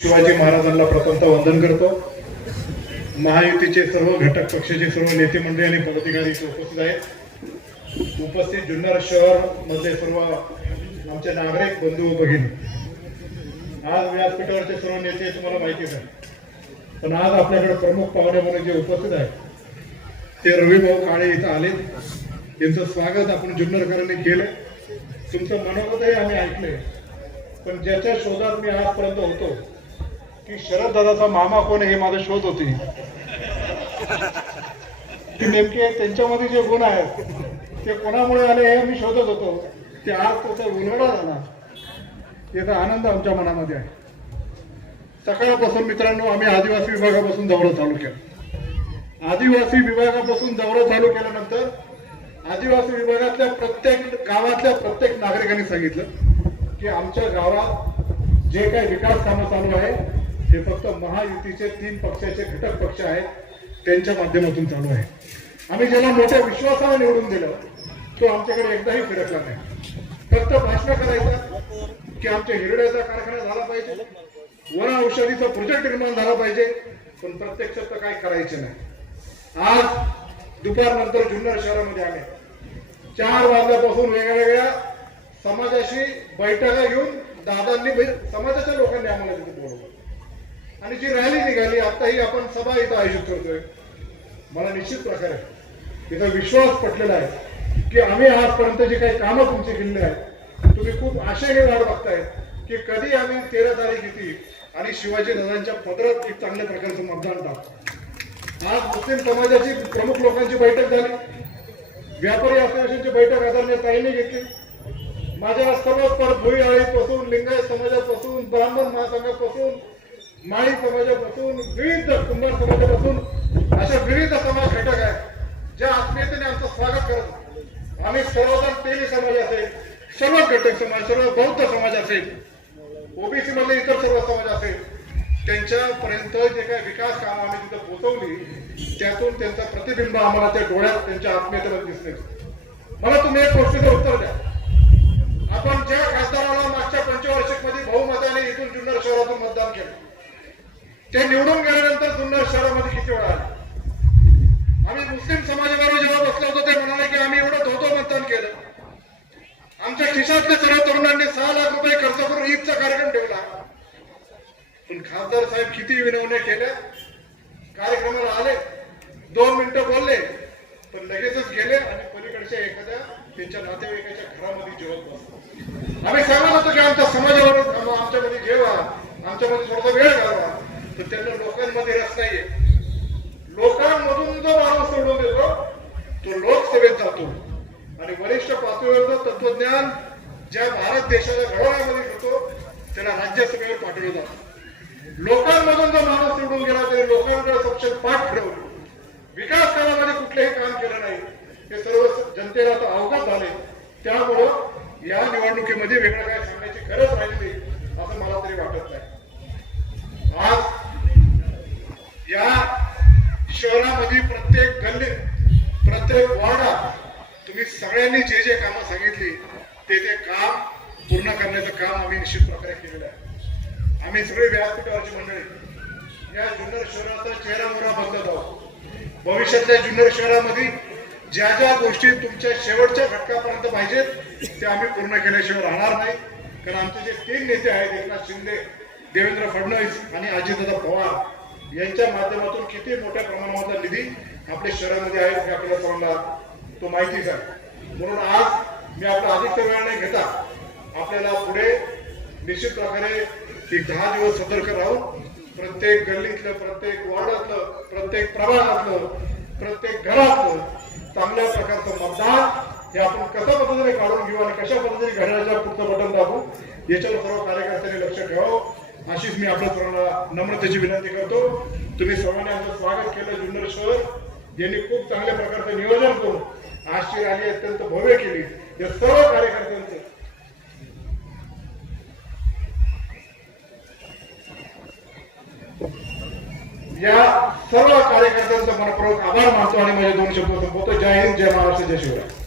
शिवाजी महाराजांना प्रथमतः वंदन करतो. महायुतीचे सर्व घटक पक्षाचे सर्व नेते मंडळी आणि पदाधिकारी इथे उपस्थित आहेत. उपस्थित जुन्नर शहर मधले सर्व आमचे नागरिक बंधू व भगिनी. आज व्यासपीठावरचे सर्व नेते तुम्हाला माहितीच आहे. पण आज आपल्याकडे प्रमुख पाहुणे म्हणून जे उपस्थित आहेत ते रविभाऊ काळे इथं आले त्यांचं स्वागत आपण जुन्नरकरांनी केलं तुमचं मनोगतही आम्ही ऐकलंय. पण ज्याच्या शोधात मी आजपर्यंत होतो की शरद दादाचा मामा कोण आहे हे माझा शोध होते. नेमके त्यांच्यामध्ये जे गुण आहेत ते कोणामुळे आले हे मी शोधत होतो. ते आज त्याचा उलगडा झाला. याचा आनंद आमच्या मनामध्ये आहे. सकाळपासून मित्रांनो आम्ही आदिवासी विभागापासून दौरा चालू केला. आदिवासी विभागापासून दौरा चालू केल्यानंतर आदिवासी विभागातल्या प्रत्येक गावातल्या प्रत्येक नागरिकांनी सांगितलं की आमच्या गावात जे काही विकास कामं चालू आहे हे फक्त महायुतीचे तीन पक्षाचे घटक पक्ष आहेत त्यांच्या माध्यमातून चालू आहे. आम्ही ज्याला मोठ्या विश्वासाने निवडून दिलं तो आमच्याकडे एकदाही फिरकला नाही. फक्त भाषण करायचा की आमच्या हिरड्याचा कारखाना झाला पाहिजे वन औषधीचा प्रोजेक्ट निर्माण झाला पाहिजे पण प्रत्यक्षात तर काय करायचे नाही. आज दुपारनंतर जुन्नर शहरामध्ये आले चार वाजल्यापासून वेगवेगळ्या समाजाशी बैठका घेऊन दादांनी समाजाच्या लोकांनी आम्हाला तिथे बोलवलं. आणि जी रॅली निघाली आताही आपण सभा इथं आयोजित करतोय. मला निश्चित प्रकारे इथं विश्वास पटलेला आहे की आम्ही आजपर्यंत जी काही कामं तुमची केलेली आहेत तुम्ही खूप आशेने वाट बघताय की कधी आम्ही तेरा तारीख येते आणि शिवाजी नगरांच्या पदरात एक चांगल्या प्रकारचं मतदान टाकतो. आज मुस्लिम समाजाची प्रमुख लोकांची बैठक झाली. व्यापारी असोसिएशनची बैठक आदरणीय ताईंनी घेतली. माझ्या सर्व परभुईआळीपासून लिंगायत समाजापासून ब्राह्मण महासंघापासून माळी समाजापासून विविध कुंभार समाजापासून अशा विविध समाज घटक आहेत ज्या आत्मीयतेने आमचं स्वागत करत आम्ही सर्वजण तेली समाज असेल सर्व घटक समाज सर्व बौद्ध समाज असेल ओबीसी मधले इतर सर्व समाज असेल त्यांच्यापर्यंत जे काही विकास कामं आम्ही तिथं पोहोचवली त्यातून त्यांचा प्रतिबिंब आम्हाला त्या डोळ्यात त्यांच्या आत्मीयतेमध्ये दिसले मला तुम्ही एक गोष्टीचं उत्तर द्या. आपण ज्या खासदाराला मागच्या पंचवार्षिकमध्ये बहुमताने इथून जुन्नर शहरातून मतदान केलं ते निवडून गेल्यानंतर पुन्हा शहरामध्ये किती वेळा आले? आम्ही मुस्लिम समाजाबरोबर जेव्हा बसलो होतो ते म्हणाले की आम्ही एवढं धोतो मतदान केलं. आमच्या खिशातल्या सर्व तरुणांनी सहा लाख रुपये खर्च करून ईदचा कार्यक्रम ठेवला. पण खासदार साहेब किती विनवण्या केल्या? कार्यक्रमाला आले. दोन मिनिटं बोलले. पण लगेचच गेले आणि पलीकडच्या एखाद्या त्यांच्या नातेवाईकाच्या घरामध्ये जेवत बसले. आम्ही सांगत होतो की आमच्या समाजावर आमच्यामध्ये जेवा आमच्यामध्ये थोडासा वेळ घालवा. तर त्यांना लोकांमध्ये रस नाहीये. लोकांमधून जो माणूस सोडून देतो तो लोकसभेत जातो. आणि वरिष्ठ पातळीवरचं तत्वज्ञान ज्या भारत देशाच्या घडवण्यामध्ये घेतो त्याला राज्यसभेवर पाठवलं जातं. लोकांमधून जो माणूस सोडून गेला तरी लोकांकडे सक्षम पाठ फिरवलं विकास कामामध्ये कुठलेही काम केलं नाही. हे सर्व जनतेला आता अवगत झाले त्यामुळं या निवडणुकीमध्ये वेगळं काय शहरामध्ये प्रत्येक गल्लीत प्रत्येक वॉर्डात तुम्ही सगळ्यांनी जे जे कामं सांगितली ते ते काम पूर्ण करण्याचं काम आम्ही निश्चित प्रकारे केलेलं आहे. आम्ही सगळे व्यासपीठावरची मंडळी या जुन्नर शहराचा चेहरा मोहरा बदलत आहोत. भविष्यातल्या जुन्नर शहरामध्ये ज्या ज्या गोष्टी तुमच्या शेवटच्या घटकापर्यंत पाहिजेत त्या आम्ही पूर्ण केल्याशिवाय राहणार नाही. कारण आमचे जे तीन नेते आहेत एकनाथ शिंदे देवेंद्र फडणवीस आणि अजितदादा पवार यांच्या माध्यमातून किती मोठ्या प्रमाणामधला निधी आपल्या शहरामध्ये आहे हे आपल्या सर्वांना तो माहितीच आहे म्हणून आज मी आपला अधिक वेळ नाही घेता आपल्याला पुढे निश्चित प्रकारे एक दहा दिवस सतर्क राहून प्रत्येक गल्लीतलं प्रत्येक वॉर्डातलं प्रत्येक प्रभागातलं प्रत्येक घरातलं चांगल्या प्रकारचं मतदान हे आपण कशा पद्धतीने काढून घेऊ आणि कशा पद्धतीने घड्याळाच्या पुढचं बटन दाबू याच्यावर सर्व कार्यकर्त्यांनी लक्ष ठेवावं. अशीच मी आपल्या सर्वांना नम्रतेची विनंती करतो. तुम्ही सर्वांनी आमचं स्वागत केलं जुन्नर शहर यांनी खूप चांगल्या प्रकारचं नियोजन करून आजची रॅली अत्यंत भव्य केली. या सर्व कार्यकर्त्यांचं. या सर्व कार्यकर्त्यांचा मनपूर्वक आभार मानतो आणि माझे दोन शब्द संपवतो. जय हिंद जय महाराष्ट्र जय शिवराय.